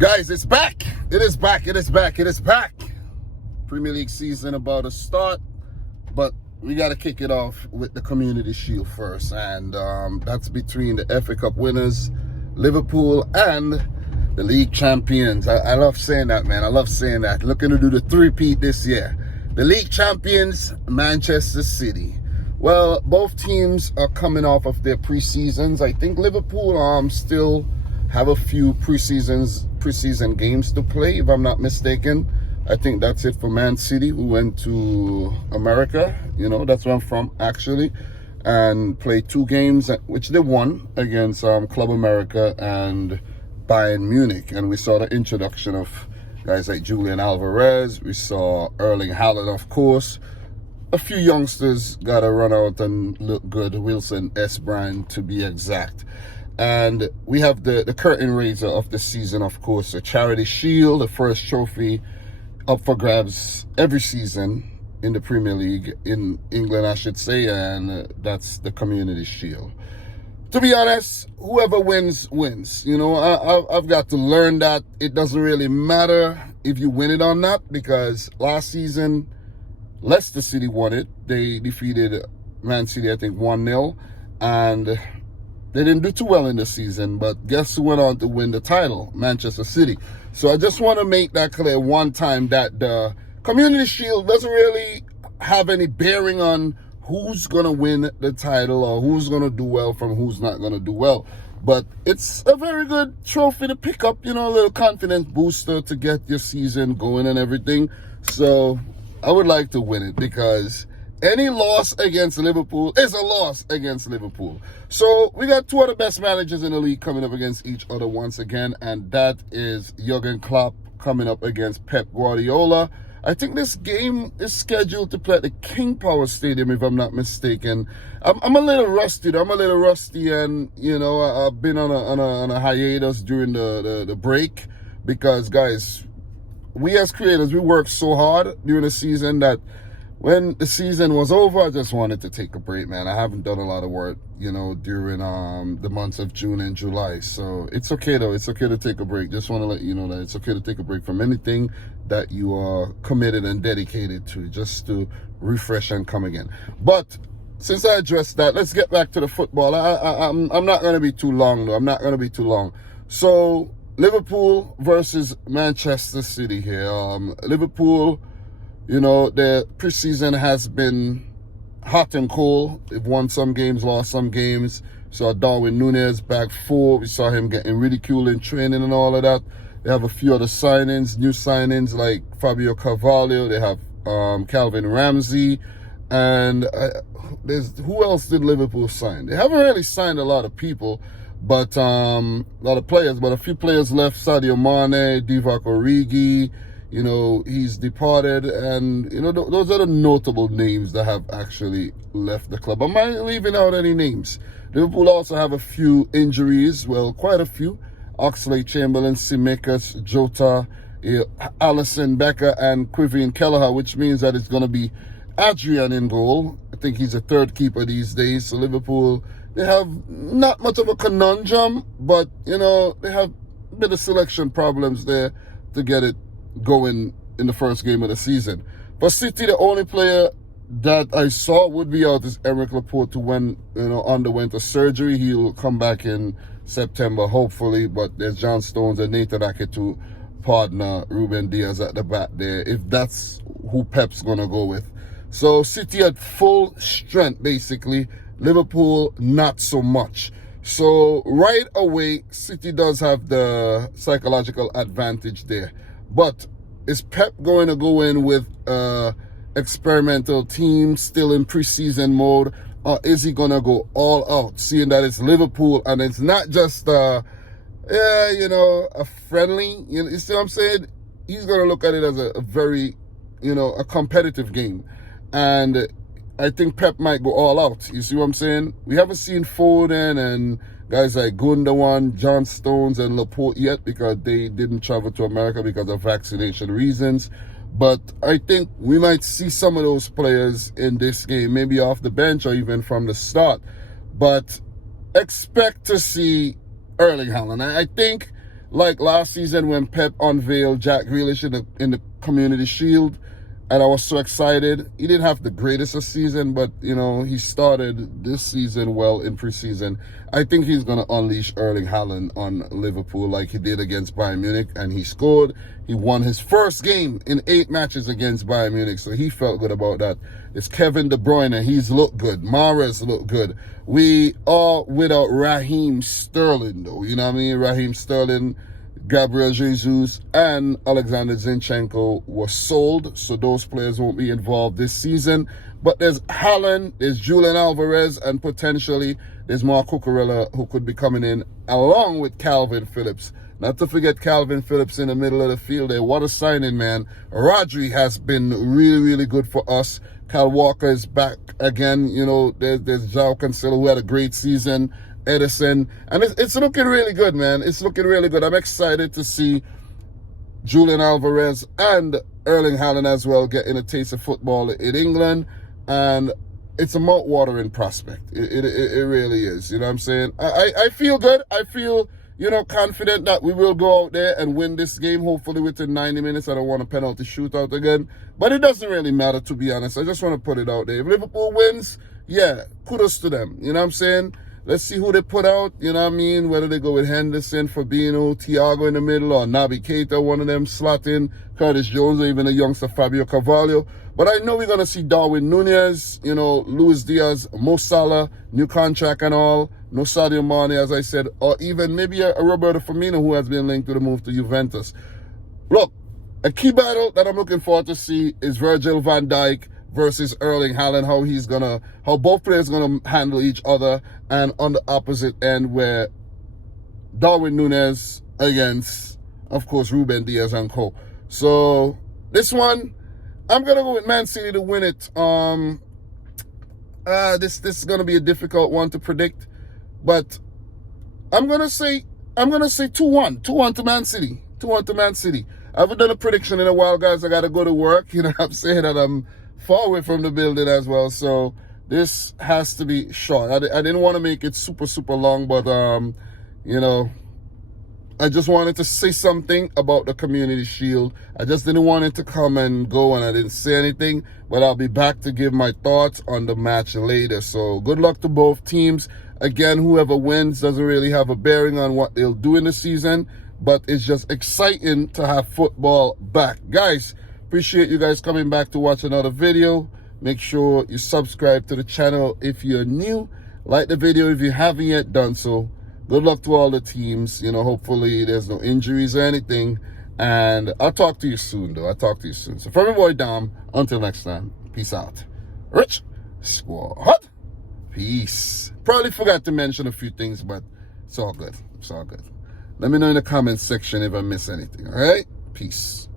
Guys, it's back. It is back. It is back. It is back. Premier League season about to start, but we got to kick it off with the Community Shield first, and that's between the FA Cup winners, Liverpool, and the league champions. I love saying that, man. I love saying that. Looking to do the three-peat this year. The league champions, Manchester City. Well, both teams are coming off of their pre-seasons. I think Liverpool still have a few preseason games to play, if I'm not mistaken. I think that's it for Man City, who went to America. You know, that's where I'm from, actually, and played 2 games, which they won against Club America and Bayern Munich. And we saw the introduction of guys like Julian Alvarez. We saw Erling Haaland, of course. A few youngsters got to run out and look good. Wilson S. Brand, to be exact. And we have the curtain raiser of the season, of course, the Charity Shield, the first trophy up for grabs every season in the Premier League, in England, I should say, and that's the Community Shield. To be honest, whoever wins, wins. You know, I've got to learn that it doesn't really matter if you win it or not, because last season, Leicester City won it. They defeated Man City, I think, 1-0, and they didn't do too well in the season, but guess who went on to win the title? Manchester City. So I just want to make that clear one time, that the Community Shield doesn't really have any bearing on who's going to win the title or who's going to do well from who's not going to do well. But it's a very good trophy to pick up, you know, a little confidence booster to get your season going and everything. So I would like to win it, because any loss against Liverpool is a loss against Liverpool. So we got 2 of the best managers in the league coming up against each other once again, and that is Jurgen Klopp coming up against Pep Guardiola. I think this game is scheduled to play at the King Power Stadium, if I'm not mistaken. I'm a little rusty, though. I'm a little rusty, and, you know, I've been on a hiatus during the break, because, guys, we as creators, we work so hard during the season that when the season was over, I just wanted to take a break, man. I haven't done a lot of work, you know, during the months of June and July. So it's okay, though. It's okay to take a break. Just want to let you know that it's okay to take a break from anything that you are committed and dedicated to, just to refresh and come again. But since I addressed that, let's get back to the football. I'm not going to be too long, though. I'm not going to be too long. So Liverpool versus Manchester City here. Liverpool, you know, their preseason has been hot and cold. They've won some games, lost some games. Saw Darwin Núñez back 4. We saw him getting ridiculed in training and all of that. They have a few other signings, new signings like Fabio Carvalho. They have Calvin Ramsey. And who else did Liverpool sign? They haven't really signed a lot of people, but a lot of players. But a few players left. Sadio Mane, Divock Origi. You know, he's departed, and, you know, those are the notable names that have actually left the club. Am I leaving out any names? Liverpool also have a few injuries, well, quite a few. Oxlade-Chamberlain, Tsimikas, Jota, Alisson Becker, and Kevin Kelleher, which means that it's going to be Adrian in goal. I think he's a third keeper these days. So Liverpool, they have not much of a conundrum, but, you know, they have a bit of selection problems there to get it going in the first game of the season. For City, the only player that I saw would be out is Emerick Laporte, who underwent a surgery. He'll come back in September, hopefully. But there's John Stones and Nathan Ake to partner Ruben Diaz at the back there, if that's who Pep's gonna go with. So City at full strength, basically. Liverpool, not so much. So right away, City does have the psychological advantage there. But is Pep going to go in with experimental team still in preseason mode, or is he going to go all out, seeing that it's Liverpool and it's not just a friendly, you see what I'm saying? He's going to look at it as a very, a competitive game. And I think Pep might go all out. You see what I'm saying? We haven't seen Foden and guys like Gundogan, John Stones, and Laporte yet, because they didn't travel to America because of vaccination reasons. But I think we might see some of those players in this game, maybe off the bench or even from the start. But expect to see Erling Haaland. I think like last season when Pep unveiled Jack Grealish in the Community Shield, and I was so excited. He didn't have the greatest of season, but, you know, he started this season well in preseason. I think he's going to unleash Erling Haaland on Liverpool like he did against Bayern Munich, and he scored. He won his first game in 8 matches against Bayern Munich, so he felt good about that. It's Kevin De Bruyne. He's looked good. Mahrez looked good. We are without Raheem Sterling, though. You know what I mean? Raheem Sterling, Gabriel Jesus, and Alexander Zinchenko were sold, so those players won't be involved this season. But there's Haaland, there's Julian Alvarez, and potentially there's Marc Cucurella, who could be coming in along with Calvin Phillips. Not to forget Calvin Phillips in the middle of the field there. What a signing, man. Rodri has been really, really good for us. Kyle Walker is back again. You know, there's João Cancelo, who had a great season. Edison, and it's looking really good, man. It's looking really good. I'm excited to see Julian Alvarez and Erling Haaland as well getting a taste of football in England, and it's a mouth-watering prospect. It really is. You know what I'm saying? I feel good. I feel, you know, confident that we will go out there and win this game, hopefully within 90 minutes. I don't want a penalty shootout again, but it doesn't really matter, to be honest. I just want to put it out there. If Liverpool wins, yeah, kudos to them. You know what I'm saying? Let's see who they put out, you know what I mean? Whether they go with Henderson, Fabinho, Thiago in the middle, or Naby Keita, one of them slot in, Curtis Jones, or even a youngster Fabio Carvalho. But I know we're going to see Darwin Núñez, you know, Luis Diaz, Mo Salah, new contract and all, no Sadio Mane, as I said, or even maybe a Roberto Firmino, who has been linked to the move to Juventus. Look, a key battle that I'm looking forward to see is Virgil van Dijk versus Erling Haaland, how both players gonna handle each other, and on the opposite end where Darwin Núñez against, of course, Ruben Diaz and co. So this one, I'm gonna go with Man City to win it. This is gonna be a difficult one to predict, but I'm gonna say 2-1 to Man City. 2-1 to Man City. I haven't done a prediction in a while, guys. I gotta go to work. You know what I'm saying? That I'm far away from the building as well, so this has to be short. I didn't want to make it super long, but you know, I just wanted to say something about the Community Shield. I just didn't want it to come and go, and I didn't say anything, but I'll be back to give my thoughts on the match later. So good luck to both teams. Again, whoever wins doesn't really have a bearing on what they'll do in the season, but it's just exciting to have football back. Guys, appreciate you guys coming back to watch another video. Make sure you subscribe to the channel if you're new. Like the video if you haven't yet done so. Good luck to all the teams. You know, hopefully there's no injuries or anything. And I'll talk to you soon, though. I'll talk to you soon. So from your boy Dom, until next time, peace out. Rich Squad. Peace. Probably forgot to mention a few things, but it's all good. It's all good. Let me know in the comments section if I miss anything, all right? Peace.